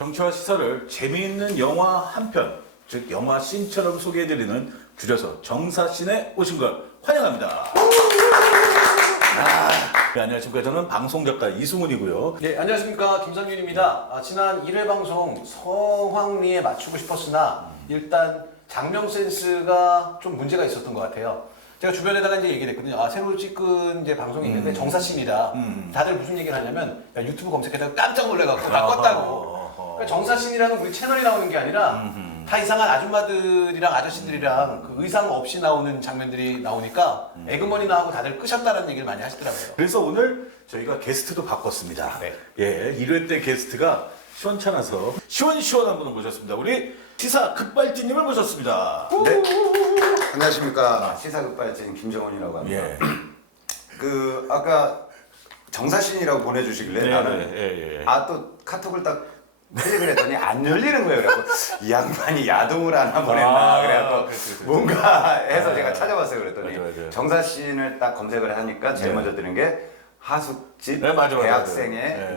정치와 시사를 재미있는 영화 한 편, 즉 영화 씬처럼 소개해드리는 줄여서 정사씬에 오신 걸 환영합니다. 네, 안녕하십니까. 저는 방송작가 이승훈이고요. 네, 안녕하십니까. 김선균입니다. 지난 1회 방송 성황리에 맞추고 싶었으나 일단 장면 센스가 좀 문제가 있었던 것 같아요. 제가 주변에다가 이제 얘기를 했거든요. 새로 찍은 이제 방송이 있는데 정사씬이다. 다들 무슨 얘기를 하냐면 야, 유튜브 검색해다가 깜짝 놀래갖고 다 껐다고. 그러니까 정사씬이라는 우리 채널이 나오는 게 아니라 다 이상한 아줌마들이랑 아저씨들이랑 그 의상 없이 나오는 장면들이 나오니까 에그머니 나오고 다들 끄셨다는 얘기를 많이 하시더라고요. 그래서 오늘 저희가 게스트도 바꿨습니다. 네. 예, 1회 때 게스트가 시원찮아서 시원시원한 분을 모셨습니다. 우리 시사 급발진님을 모셨습니다. 네. 안녕하십니까. 시사급발진 김정원이라고 합니다. 예. 그 아까 정사신이라고 보내주시길래 네, 나는 예. 또 카톡을 딱 클릭을 했더니 안 열리는 거예요. 그래갖고 이 양반이 야동을 하나 보냈나. 그래갖고 그렇지. 뭔가 해서 제가 찾아봤어요. 그랬더니 맞아. 정사신을 딱 검색을 하니까 제일 먼저 드는 게 하숙집 네, 맞아. 대학생의 네.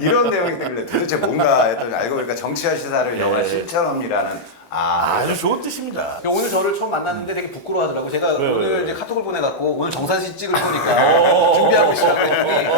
이런 내용이 뜨길래 도대체 뭔가 했더니 알고 보니까 정치와 시사를 예. 영화 실천업이라는 아주 좋은 뜻입니다. 오늘 저를 처음 만났는데 되게 부끄러워하더라고. 제가 왜? 오늘 이제 카톡을 보내갖고 오늘 정사신 찍을 거니까 준비하고 있으라고 했더니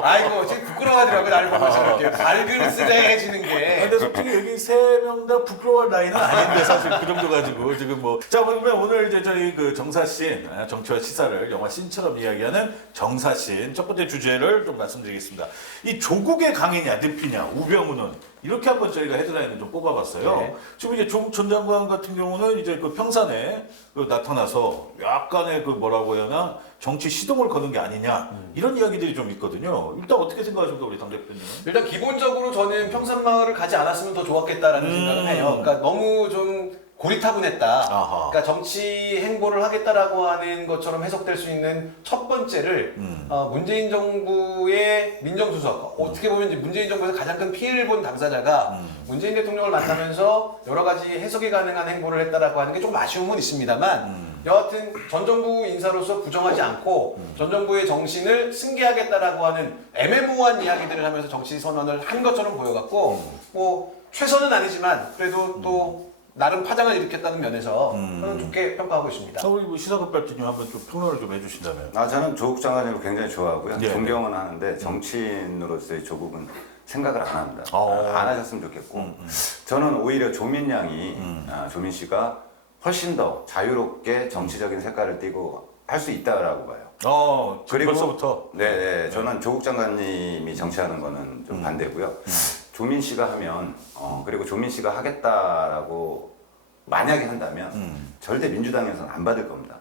아이고 지금 부끄러워하더라고요. 나를 보면서 이렇게 밝은 쓰레해지는 게. 근데 솔직히 여기 세 명 다 부끄러워할 나이는 아닌데 사실 그 정도 가지고 지금 뭐. 자, 그러면 오늘 이제 저희 그 정사씬, 정치와 시사를 영화 씬처럼 이야기하는 정사씬 첫 번째 주제를 좀 말씀드리겠습니다. 이 조국의 강이냐 늪이냐 우병우는 이렇게 한번 저희가 헤드라인을 좀 뽑아봤어요. 네. 지금 이제 조국 전 장관 같은 경우는 이제 그 평산에 그 나타나서 약간의 그 뭐라고 해야 하나 정치 시동을 거는 게 아니냐 이런 이야기들이 좀 있거든요. 일단 어떻게 생각하십니까 우리 당 대표님? 일단 기본적으로 저는 평산마을을 가지 않았으면 더 좋았겠다라는 생각을 해요. 그러니까 너무 좀 고리타분했다. 아하. 그러니까 정치 행보를 하겠다라고 하는 것처럼 해석될 수 있는 첫 번째를 문재인 정부의 민정수석 어떻게 보면 이제 문재인 정부에서 가장 큰 피해를 본 당사자가 문재인 대통령을 만나면서 여러 가지 해석이 가능한 행보를 했다라고 하는 게 조금 아쉬움은 있습니다만 여하튼 전 정부 인사로서 부정하지 않고 전 정부의 정신을 승계하겠다라고 하는 애매모호한 이야기들을 하면서 정치 선언을 한 것처럼 보여갖고 뭐 최선은 아니지만 그래도 또 나름 파장을 일으켰다는 면에서 저는 좋게 평가하고 있습니다. 우리 뭐 시사급발진님 한번 좀 평론을 좀 해주신다면. 저는 조국 장관을 굉장히 좋아하고요. 예. 존경은 하는데 정치인으로서의 조국은 생각을 안 합니다. 안 하셨으면 좋겠고 저는 오히려 조민 양이 조민 씨가 훨씬 더 자유롭게 정치적인 색깔을 띠고 할 수 있다라고 봐요. 그리고 벌써부터. 네, 저는 조국 장관님이 정치하는 거는 좀 반대고요. 조민 씨가 하면 그리고 조민 씨가 하겠다라고 만약에 한다면 절대 민주당에서는 안 받을 겁니다.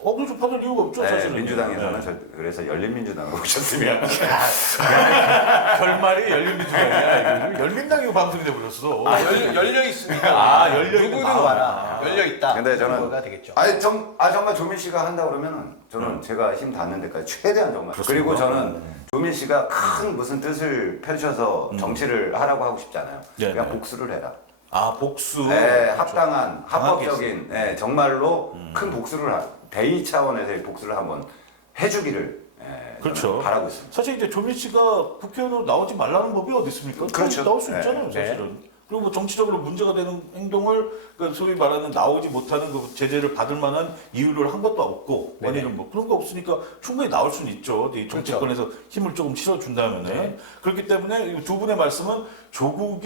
그렇죠. 받을 이유가 없죠, 네, 사실은. 민주당에서는 네. 그래서 열린민주당으로 오셨으면 결말이 열린민주당이야. 열민당이고 방송이 돼버렸어. 열려 있습니다. 열려 있다. 누구든 와라. 열려 있다. 근데 저는 그거가 되겠죠. 정말 조민 씨가 한다 그러면은 저는 제가 힘 닿는 데까지 최대한 정말. 그렇습니다. 그리고 저는 조민 씨가 큰 무슨 뜻을 펼쳐서 정치를 하라고 하고 싶지 않아요. 네, 그냥 네. 복수를 해라. 복수. 네, 그렇죠. 합당한 강하게 합법적인 정말로 큰 복수를 대의 차원에서의 복수를 한번 해주기를 그렇죠. 저는 바라고 있습니다. 사실 이제 조민 씨가 국회의원으로 나오지 말라는 법이 어디 있습니까? 그렇죠. 나올 수 네. 있잖아요, 사실은. 그리고 뭐 정치적으로 문제가 되는 행동을 그러니까 소위 말하는 나오지 못하는 그 제재를 받을 만한 이유를 한 것도 없고 아니면 뭐 그런 거 없으니까 충분히 나올 수는 있죠. 이 정치권에서 힘을 조금 실어준다면은 그렇기 때문에 이두 분의 말씀은 조국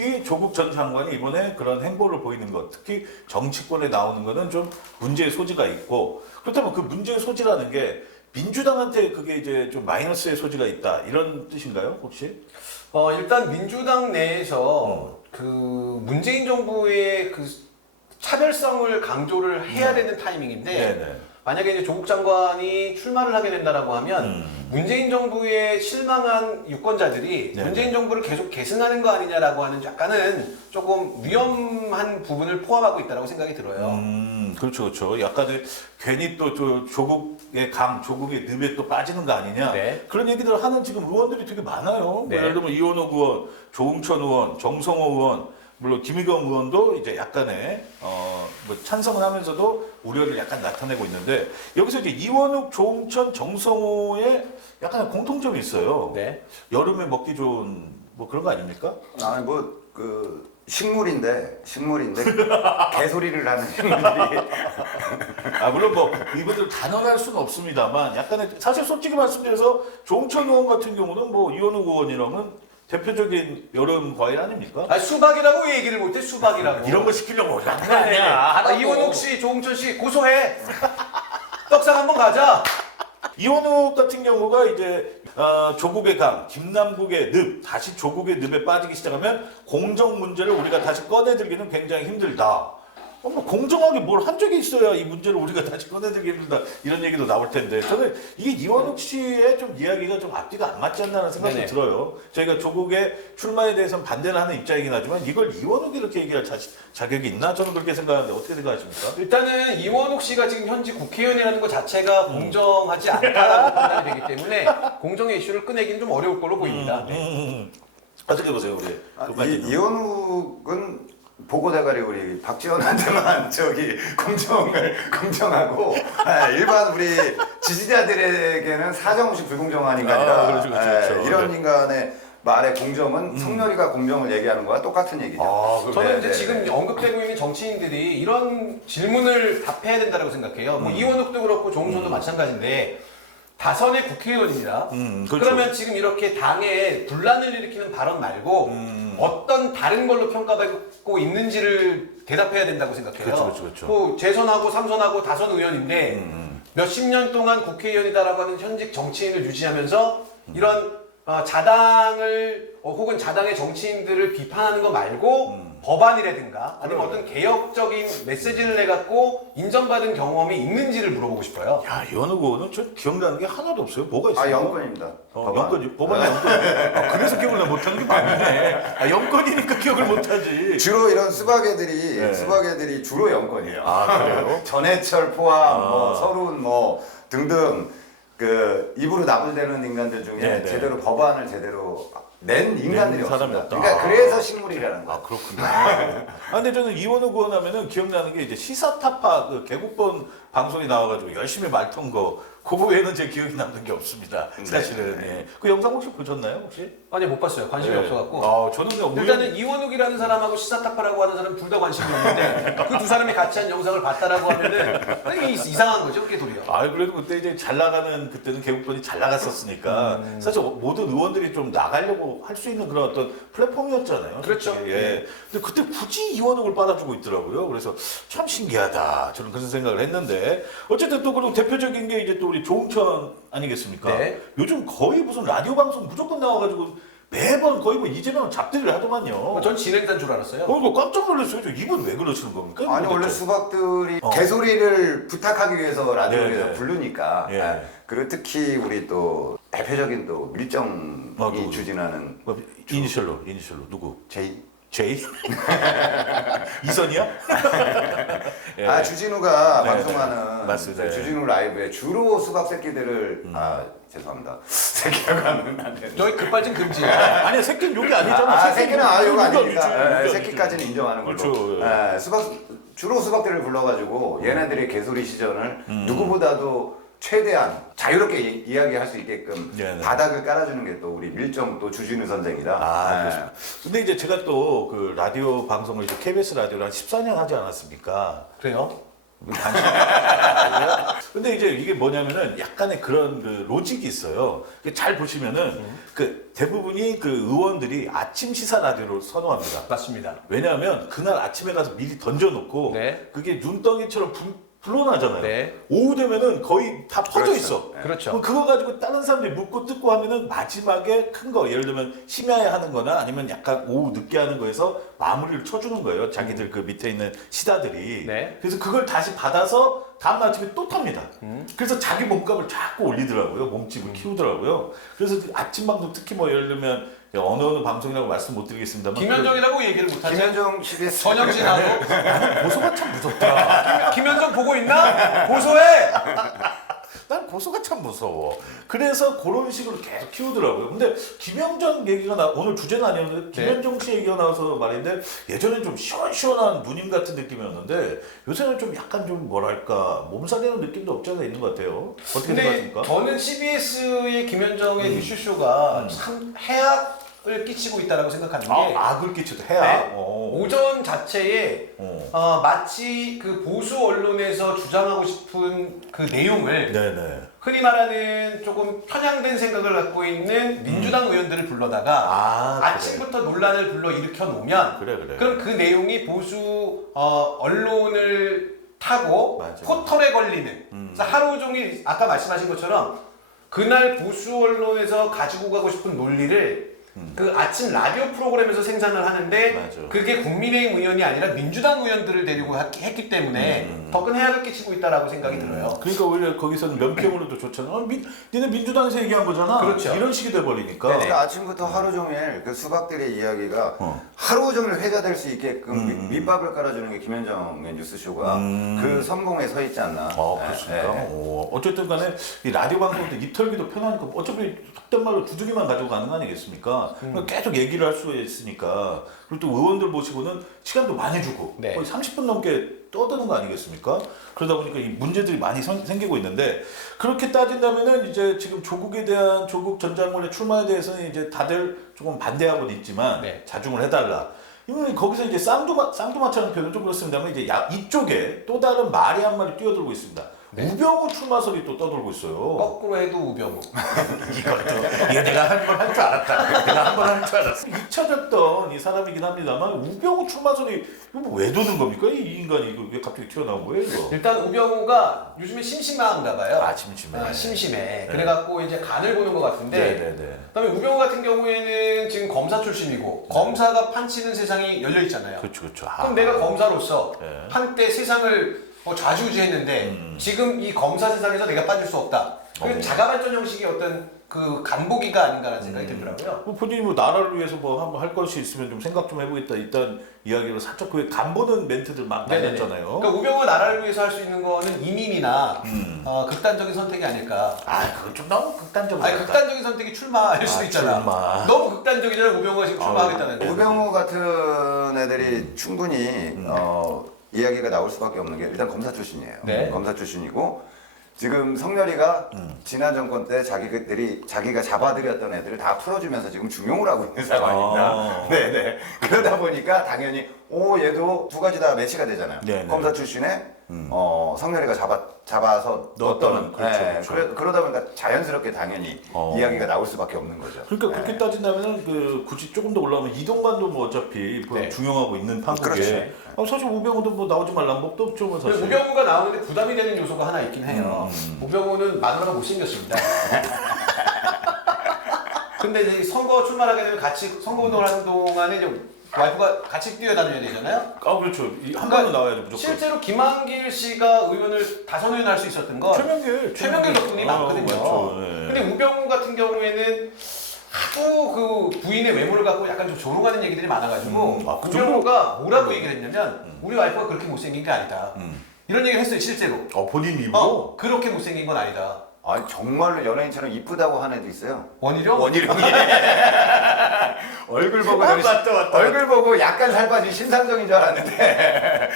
전 장관이 이번에 그런 행보를 보이는 것, 특히 정치권에 나오는 거는 좀 문제의 소지가 있고 그렇다면 그 문제의 소지라는 게 민주당한테 그게 이제 좀 마이너스의 소지가 있다 이런 뜻인가요, 혹시? 일단 민주당 내에서 그 문재인 정부의 그 차별성을 강조를 해야 되는 타이밍인데 네네. 만약에 이제 조국 장관이 출마를 하게 된다라고 하면 문재인 정부에 실망한 유권자들이 네네. 문재인 정부를 계속 계승하는 거 아니냐라고 하는 약간은 조금 위험한 부분을 포함하고 있다라고 생각이 들어요. 그렇죠. 약간의 괜히 또 조국의 조국의 늪에 또 빠지는 거 아니냐. 네. 그런 얘기들을 하는 지금 의원들이 되게 많아요. 네. 예를 들면 이원호 의원, 조응천 의원, 정성호 의원, 물론 김의겸 의원도 이제 약간의 뭐 찬성을 하면서도 우려를 약간 나타내고 있는데 여기서 이제 이원욱, 조응천, 정성호의 약간의 공통점이 있어요. 네. 여름에 먹기 좋은 뭐 그런 거 아닙니까? 아니 그 식물인데 개소리를 하는 식물들이 아 물론 뭐 이분들 단언할 수는 없습니다만 약간의 사실 솔직히 말씀드려서 조홍천 의원 같은 경우는 뭐 이원욱 의원이랑은 대표적인 여름 과일 아닙니까? 아니, 수박이라고 왜 얘기를 못해? 수박이라고. 이런 거 시키려고 하는 거 아니야. 아니야? 이원욱 씨, 조홍천 씨 고소해. 떡상 한번 가자. 이원욱 같은 경우가 이제 조국의 강, 김남국의 늪, 다시 조국의 늪에 빠지기 시작하면 공정 문제를 우리가 다시 꺼내들기는 굉장히 힘들다. 뭐 공정하게 뭘 한 적이 있어야 이 문제를 우리가 다시 꺼내들기 힘들다 이런 얘기도 나올 텐데 저는 이게 이원욱 씨의 좀 이야기가 좀 앞뒤가 안 맞지 않나는 생각도 네네. 들어요. 저희가 조국의 출마에 대해서는 반대를 하는 입장이긴 하지만 이걸 이원욱이 이렇게 얘기할 자격이 있나 저는 그렇게 생각하는데 어떻게 생각하십니까? 일단은 이원욱 씨가 지금 현직 국회의원이라는 것 자체가 공정하지 않다라고 판단이 되기 때문에 공정의 이슈를 꺼내기는 좀 어려울 걸로 보입니다. 네. 어떻게 보세요 우리? 국가진은? 이현욱은 보고대가리 우리 박지원한테만 저기 공정하고 일반 우리 지지자들에게는 사정없이 불공정한 인간이다. 그렇죠. 이런 네. 인간의 말의 공정은 성렬이가 공정을 얘기하는 거와 똑같은 얘기죠. 저는 이제 네, 지금 네. 언급되고 있는 정치인들이 이런 질문을 답해야 된다고 생각해요. 뭐 이원욱도 그렇고 조홍천도 마찬가지인데 다선의 국회의원입니다. 그렇죠. 그러면 지금 이렇게 당에 분란을 일으키는 발언 말고 어떤 다른 걸로 평가받고 있는지를 대답해야 된다고 생각해요. 그렇죠. 뭐 재선하고 삼선하고 다선 의원인데 몇십 년 동안 국회의원이다라고 하는 현직 정치인을 유지하면서 이런 자당을 혹은 자당의 정치인들을 비판하는 거 말고 법안이라든가 아니면 어떤 개혁적인 메시지를 내갖고 인정받은 경험이 있는지를 물어보고 싶어요. 야, 이원욱 의원은 저 기억나는 게 하나도 없어요. 뭐가 있어요? 영권입니다. 영권이 법안이 영권. 그래서 기억을 못하는 게 맞네. 영권이니까 기억을 못하지. 주로 이런 수박애들이 주로 영권이에요. 그래요? 전해철 포함, 뭐 서른 뭐 등등 그 입으로 나불대는 인간들 중에 네. 제대로 법안을 제대로 낸 인간들이 낸 사람이 없습니다. 없다. 그러니까 그래서 식물이라는 거예요. 그렇군요. 근데 저는 이원욱 의원 하면은 기억나는 게 이제 시사타파 그 개국본 방송에 나와가지고 열심히 말턴 거, 그거 외에는 제 기억이 남는 게 없습니다. 사실은. 예. 그 영상 혹시 보셨나요, 혹시? 아니 못 봤어요. 관심이 예. 없어갖고. 저는 그냥 일단은 이원욱이라는 사람하고 시사타파라고 하는 사람 둘 다 관심이 없는데 그 두 사람이 같이 한 영상을 봤다라고 하면은 이게 이상한 거죠, 그게 도리어. 그래도 그때 이제 잘 나가는 그때는 개국본이 잘 나갔었으니까 사실 모든 의원들이 좀 나가려고 할 수 있는 그런 어떤 플랫폼이었잖아요. 그렇죠. 솔직히. 예. 근데 그때 굳이 이원욱을 받아주고 있더라고요. 그래서 참 신기하다. 저는 그런 생각을 했는데 어쨌든 또 그리고 대표적인 게 이제 또 우리 조홍천 아니겠습니까? 네. 요즘 거의 무슨 라디오 방송 무조건 나와가지고 매번 거의 뭐 이재명 잡들이를 하더만요. 전 진행자인 줄 알았어요. 이거 깜짝 놀랐어요. 이분 왜 그러시는 겁니까? 아니 이분 원래 대체? 수박들이 개소리를 부탁하기 위해서 라디오에서 네. 부르니까 예. 그리고 특히 우리 또 대표적인 또 밀정이 누구? 추진하는 뭐, 이니셜로 누구? 제이 제이? 이선이야? 예. 주진우가 네, 방송하는 맞습니다. 주진우 라이브에 주로 수박 새끼들을 죄송합니다. 새끼라고 하면 안 되는데. 저희 급발진 금지. 아니야 새끼는 욕이 아니잖아. 새끼는 욕 아닙니다. 욕이 새끼까지는 인정하는 걸로. 그렇죠. 주로 수박들을 불러가지고 얘네들의 개소리 시전을 누구보다도 최대한 자유롭게 이야기할 수 있게끔 네네. 바닥을 깔아주는 게 또 우리 밀정 또 주진우 선생이다. 그렇습니다. 근데 이제 제가 또 그 라디오 방송을 이제 KBS 라디오를 한 14년 하지 않았습니까? 그래요? 근데 이제 이게 뭐냐면은 약간의 그런 그 로직이 있어요. 잘 보시면은 그 대부분이 그 의원들이 아침 시사 라디오를 선호합니다. 맞습니다. 왜냐하면 그날 아침에 가서 미리 던져놓고 네. 그게 눈덩이처럼 불어나잖아요. 네. 오후 되면은 거의 다 퍼져 그렇죠. 있어. 네. 그렇죠. 그럼 그거 가지고 다른 사람들이 묻고 뜯고 하면은 마지막에 큰 거, 예를 들면 심야에 하는 거나 아니면 약간 오후 늦게 하는 거에서 마무리를 쳐주는 거예요. 자기들 그 밑에 있는 시다들이. 네. 그래서 그걸 다시 받아서 다음 아침에 또 탑니다. 그래서 자기 몸값을 자꾸 올리더라고요. 몸집을 키우더라고요. 그래서 그 아침 방송 특히 뭐 예를 들면 어느 방송이라고 말씀 못 드리겠습니다만 김현정이라고 얘기를 못하지. 김현정 CBS 전영진하고 고소가 참 무섭다. 김현정 보고 있나? 고소해. 난 고소가 참 무서워. 그래서 그런 식으로 계속 키우더라고요. 근데 김영정 얘기가 오늘 주제는 아니었는데 김현정 씨 얘기가 나와서 말인데 예전엔 좀 시원시원한 누님 같은 느낌이었는데 요새는 좀 약간 좀 뭐랄까 몸살이는 느낌도 없지 않아 있는 것 같아요. 어떻게 근데 생각하십니까? 저는 CBS의 김현정의 뉴스쇼가 참 해악 끼치고 있다라고 생각하는 게 악을 끼쳐도 해야. 네. 오전 자체에 마치 그 보수 언론에서 주장하고 싶은 그 내용을 네네. 흔히 말하는 조금 편향된 생각을 갖고 있는 민주당 의원들을 불러다가 아침부터 논란을 불러 일으켜 놓으면 그래. 그럼 그 내용이 보수 언론을 타고 맞아. 포털에 걸리는 그래서 하루 종일 아까 말씀하신 것처럼 그날 보수 언론에서 가지고 가고 싶은 논리를 그 아침 라디오 프로그램에서 생산을 하는데 맞아. 그게 국민의힘 의원이 아니라 민주당 의원들을 데리고 했기 때문에 더 큰 해악을 끼치고 있다라고 생각이 들어요. 그러니까 오히려 거기서는 면평으로도 좋잖아. 니네 민주당에서 얘기한 거잖아. 그렇죠. 이런 식이 돼버리니까. 네네. 그러니까 아침부터 하루 종일 그 수박들의 이야기가 하루 종일 회자될 수 있게끔 밑밥을 깔아주는 게 김현정의 뉴스쇼가 그 선봉에 서 있지 않나. 그렇습니까? 어쨌든 간에 이 라디오 방송도 입털기도 편하니까 어차피 속된 말로 두둑이만 가지고 가는 거 아니겠습니까? 계속 얘기를 할 수 있으니까. 그리고 또 의원들 모시고는 시간도 많이 주고 네. 거의 30분 넘게 떠드는 거 아니겠습니까? 그러다 보니까 이 문제들이 많이 생기고 있는데 그렇게 따진다면은 이제 지금 조국 전 장관의 출마에 대해서는 이제 다들 조금 반대하고는 있지만 네. 자중을 해달라. 이건 거기서 이제 쌍두마차는 표현은 좀 그렇습니다만 이제 이쪽에 또 다른 말이 한 마리 뛰어들고 있습니다. 네. 우병우 출마설이 또 떠돌고 있어요. 거꾸로 해도 우병우. 이거 내가 한 번 할 줄 알았다. 내가 한 번 할 줄 알았어. 잊혀졌던 이 사람이긴 합니다만 우병우 출마설이 이거 왜 도는 겁니까? 이 인간이 이거 왜 갑자기 튀어나온 거예요? 이거? 일단 우병우가 요즘에 심심한가 봐요. 심심해. 심심해. 네. 그래갖고 이제 간을 보는 것 같은데. 네네네. 그다음에 우병우 같은 경우에는 지금 검사 출신이고 검사가 판치는 세상이 열려 있잖아요. 그렇죠. 그럼 내가 검사로서 네. 한때 세상을 좌지우지했는데 지금 이 검사 세상에서 내가 빠질 수 없다. 그 자가발전 형식의 어떤 그 간보기가 아닌가라는 생각이 들더라고요. 뭐 본인이 뭐 나라를 위해서 뭐 한번 할 것이 있으면 좀 생각 좀 해보겠다 일단 이야기를 살짝 그 간보는 멘트들 막 네네네. 날렸잖아요. 그러니까 우병우가 나라를 위해서 할 수 있는 거는 이민이나 극단적인 선택이 아닐까. 그건 좀 너무 극단적으로. 아니 극단적인 선택이 출마할 수도 있잖아. 출마. 너무 극단적이잖아. 우병우가 지금 출마하겠다는 게. 우병우 같은 애들이 충분히 이야기가 나올 수밖에 없는 게 일단 검사 출신이에요. 네. 검사 출신이고 지금 성렬이가 지난 정권 때 자기가 잡아들였던 애들을 다 풀어주면서 지금 중용을 하고 있는 상황입니다. 네네. 그러다 보니까 당연히 얘도 두 가지 다 매치가 되잖아요. 네네. 검사 출신에 성렬이가 잡아서 넣었다는, 그렇죠, 네. 그렇죠. 그러다 보니까 자연스럽게 당연히 이야기가 나올 수밖에 없는 거죠. 그러니까 네. 그렇게 따진다면 그 굳이 조금 더 올라오면 이동관도 뭐 어차피 뭐 네. 중용하고 있는 판국에 그렇지. 사실 우병우도 뭐 나오지 말란 법도 없죠 뭐 근데 사실. 우병우가 나오는데 부담이 되는 요소가 하나 있긴 해요. 우병우는 마누라가 못생겼습니다. 근데 이제 선거 출마하게 되면 같이 선거운동을 하는 동안에 이제 와이프가 같이 뛰어다녀야 되잖아요. 그렇죠. 한 번은 나와야죠 무조건. 실제로 김한길 씨가 의원을 다선 의원 할 수 있었던 건 최명길 덕분이 많거든요. 그렇죠. 네. 근데 우병우 같은 경우에는 하도 그 부인의 외모를 갖고 약간 좀 조롱하는 얘기들이 많아가지고 그 우병우가 뭐라고 얘기를 했냐면 우리 와이프가 그렇게 못생긴 게 아니다. 이런 얘기를 했어요 실제로. 본인 입으로? 그렇게 못생긴 건 아니다. 아니 정말로 연예인처럼 이쁘다고 하는 애도 있어요. 원희룡? 원희룡이 얼굴 보고 맞다. 얼굴 보고 약간 살 빠진 신상정인 줄 알았는데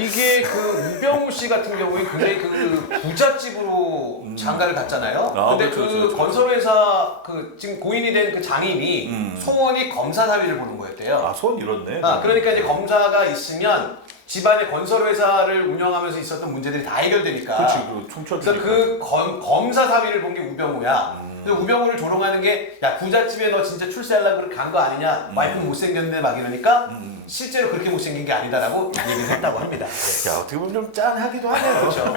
이게 그 우병우 씨 같은 경우에 굉장히 그 부잣집으로 장가를 갔잖아요. 근데 그렇죠. 건설회사 그 지금 고인이 된 그 장인이 소원이 검사 사위를 보는 거였대요. 손 이렇네. 그러니까 이제 검사가 있으면 집안의 건설회사를 운영하면서 있었던 문제들이 다 해결되니까. 그렇지 그 총철. 그래서 그 검사 사위를 본 게 우병우야. 그래서 우병우를 조롱하는 게 야 부잣집에 너 진짜 출세하려고 간 거 아니냐? 와이프는 못생겼네 막 이러니까 실제로 그렇게 못생긴 게 아니다라고 얘기를 했다고 합니다. 야 어떻게 보면 좀 짠하기도 하네요. 그렇죠.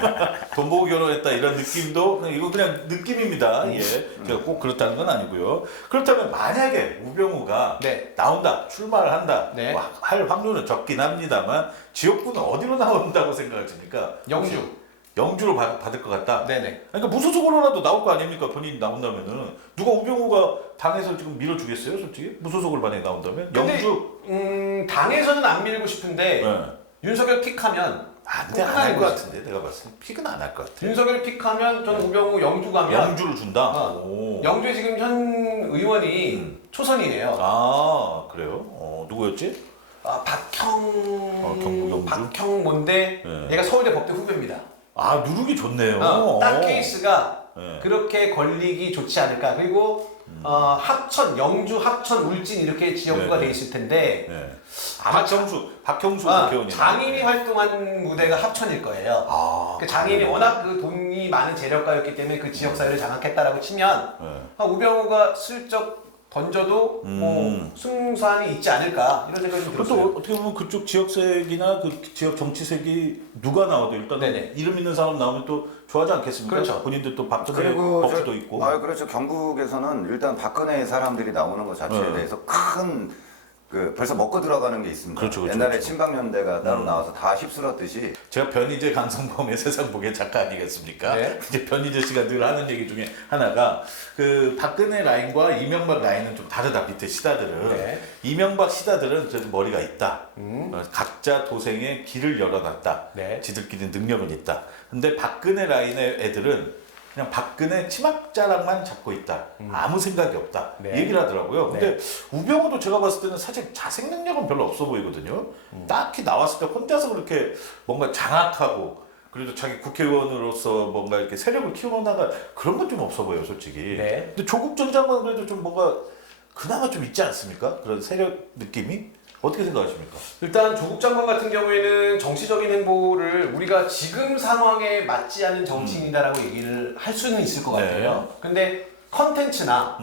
돈 보고 결혼했다 이런 느낌도 이거 그냥 느낌입니다. 예, 제가 꼭 그렇다는 건 아니고요. 그렇다면 만약에 우병우가 네. 나온다, 출마를 한다, 네. 뭐 할 확률은 적긴 합니다만 지역구는 어디로 나온다고 생각하십니까? 영주. 영주로 받을 것 같다. 네네. 그러니까 무소속으로라도 나올 거 아닙니까? 본인이 나온다면은 누가 우병우가 당에서 지금 밀어주겠어요, 솔직히? 무소속으로 만약에 나온다면 근데, 영주. 당에서는 안 밀고 싶은데 네. 윤석열 픽하면 안돼 안 할 것 같은데 내가 봤을 때 픽은 안 할 것 같아. 윤석열 픽하면 저는 우병우 영주 가면 영주를 준다. 오. 영주에 지금 현 의원이 초선이에요. 그래요? 누구였지? 경북 영주? 박형mon데 네. 얘가 서울대 법대 후배입니다. 누르기 좋네요. 딱 케이스가 네. 그렇게 걸리기 좋지 않을까. 그리고 합천, 영주, 합천, 울진 이렇게 지역구가 네. 돼 있을 텐데 네. 아마 박형수 국회의원이 장인이 활동한 무대가 합천일 거예요. 그 장인이 워낙 그 돈이 많은 재력가였기 때문에 그 지역 사회를 장악했다라고 치면 우병우가 슬쩍 던져도 뭐 승산이 있지 않을까 이런 생각이 그것도 들었어요. 어떻게 보면 그쪽 지역색이나 그 지역 정치색이 누가 나와도 일단 네네. 이름 있는 사람 나오면 또 좋아하지 않겠습니까? 그렇죠. 본인들 또 박근혜 그리고 버프도 있고. 그렇죠. 경북에서는 일단 박근혜 사람들이 나오는 것 자체에 네. 대해서 큰 벌써 먹고 들어가는 게 있습니다. 그렇죠, 그렇죠, 옛날에 그렇죠. 친박연대가 따로 나와서 다 휩쓸었듯이 제가 변희재 강성범의 세상 보기의 작가 아니겠습니까? 네. 이제 변희재 씨가 늘 하는 얘기 중에 하나가 그 박근혜 라인과 이명박 라인은 좀 다르다. 밑에 시다들은 네. 이명박 시다들은 그래도 머리가 있다. 각자 도생의 길을 열어놨다. 네. 지들끼리 능력은 있다. 근데 박근혜 라인의 애들은 그냥 박근혜 치맛자락만 잡고 있다. 아무 생각이 없다. 네. 이 얘기를 하더라고요. 근데 우병우도 제가 봤을 때는 사실 자생 능력은 별로 없어 보이거든요. 딱히 나왔을 때 혼자서 그렇게 뭔가 장악하고 그래도 자기 국회의원으로서 뭔가 이렇게 세력을 키워나가 그런 건 좀 없어 보여요, 솔직히. 네. 근데 조국 전 장관은 그래도 좀 뭔가 그나마 좀 있지 않습니까? 그런 세력 느낌이? 어떻게 생각하십니까? 일단 조국 장관 같은 경우에는 정치적인 행보를 우리가 지금 상황에 맞지 않은 정치인이다라고 얘기를 할 수는 있을 것 네. 같아요. 근데 컨텐츠나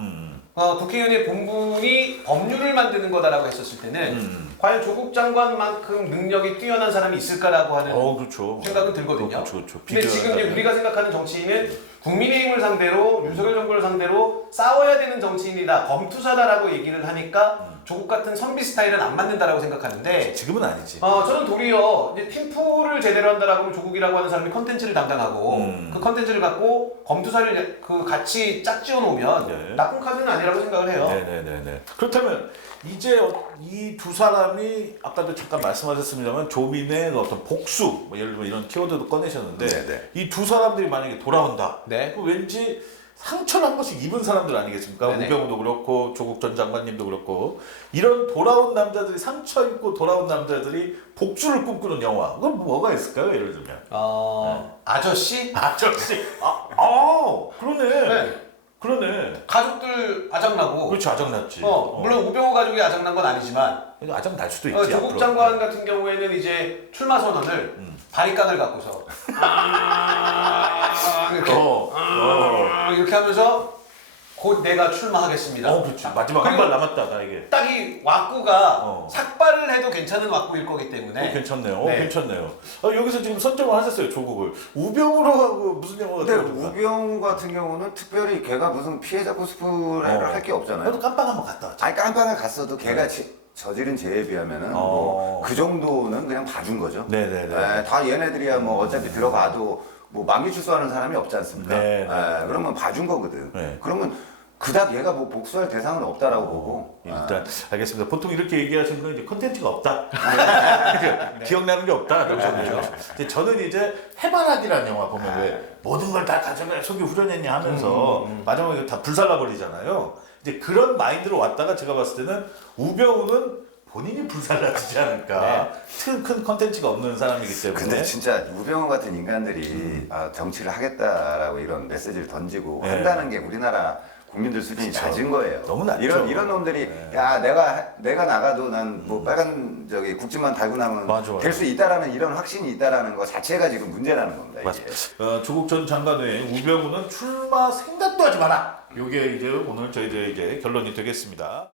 국회의원의 본분이 법률을 만드는 거다라고 했었을 때는 과연 조국 장관만큼 능력이 뛰어난 사람이 있을까라고 하는 그렇죠. 생각은 들거든요. 그렇죠. 근데 지금 이제 우리가 생각하는 정치인은 국민의힘을 상대로 윤석열 정부를 상대로 싸워야 되는 정치인이다, 검투사다라고 얘기를 하니까 조국 같은 선비 스타일은 안 맞는다라고 생각하는데 지금은 아니지. 저는 도리어 이제 팀플을 제대로 한다라고 하면 조국이라고 하는 사람이 컨텐츠를 담당하고 그 컨텐츠를 갖고 검투사를 그 같이 짝지어 놓으면 네. 나쁜 카드는 아니라고 생각을 해요. 네네네네. 그렇다면 이제 이 두 사람이 아까도 잠깐 말씀하셨습니다만 조민의 어떤 복수, 뭐 예를 들면 이런 키워드도 꺼내셨는데 네네. 이 두 사람들이 만약에 돌아온다. 네. 그럼 왠지 상처를 한 번씩 입은 사람들 아니겠습니까? 네네. 우병우도 그렇고 조국 전 장관님도 그렇고 이런 돌아온 남자들이 상처 입고 돌아온 남자들이 복수를 꿈꾸는 영화. 그건 뭐가 있을까요? 예를 들면 아저씨? 아저씨. 그러네. 네. 그러네. 가족들 아작나고 그렇지 아작났지. 물론 우병우 가족이 아작난 건 아니지만 아작 날 수도 있지. 조국 앞으로. 장관 같은 경우에는 이제 출마 선언을 바리깡을 갖고서 이렇게 이렇게 하면서 곧 내가 출마하겠습니다. 그렇지. 마지막 한 그리고 발 남았다 나에게. 딱 이 왁구가 어. 삭발을 해도 괜찮은 왁구일 거기 때문에 괜찮네요. 네. 괜찮네요. 여기서 지금 선점을 하셨어요 조국을. 우병우로 하고 무슨 영화가 근데 되는가? 우병우 같은 경우는 특별히 걔가 무슨 피해자 코스프레를 할 게 없잖아요. 나도 깜빵 한번 갔다 왔지. 아니 깜빵을 갔어도 걔가 저지른 죄에 비하면은 뭐 그 정도는 그냥 봐준 거죠. 네네네. 네, 다 얘네들이야 뭐 어차피 들어가도 뭐 만기 출소하는 사람이 없지 않습니까? 네, 네. 그러면 봐준 거거든. 네. 그러면 그닥 얘가 뭐 복수할 대상은 없다라고 보고. 일단 알겠습니다. 보통 이렇게 얘기하시는 건 이제 컨텐츠가 없다. 기억나는 게 없다. 이제 저는 이제 해바라기라는 영화 보면 왜 모든 걸 다 가져가 속이 후련했냐 하면서 마지막에 다 불살라 버리잖아요. 이제 그런 마인드로 왔다가 제가 봤을 때는 우병우는 본인이 불살라지지 않을까. 큰 컨텐츠가 없는 사람이기 때문에. 근데 진짜 우병우 같은 인간들이 정치를 하겠다라고 이런 메시지를 던지고 네. 한다는 게 우리나라 국민들 수준이 낮은 거예요. 너무 낮죠. 이런 놈들이 야 내가 나가도 난 뭐 빨간 국지만 달고 나면 맞아. 될 수 있다라는 이런 확신이 있다라는 거 자체가 지금 문제라는 겁니다. 이게. 맞습니다. 조국 전 장관 외에 우병우는 출마 생각도 하지 마라. 이게 이제 오늘 저희 이제 결론이 되겠습니다.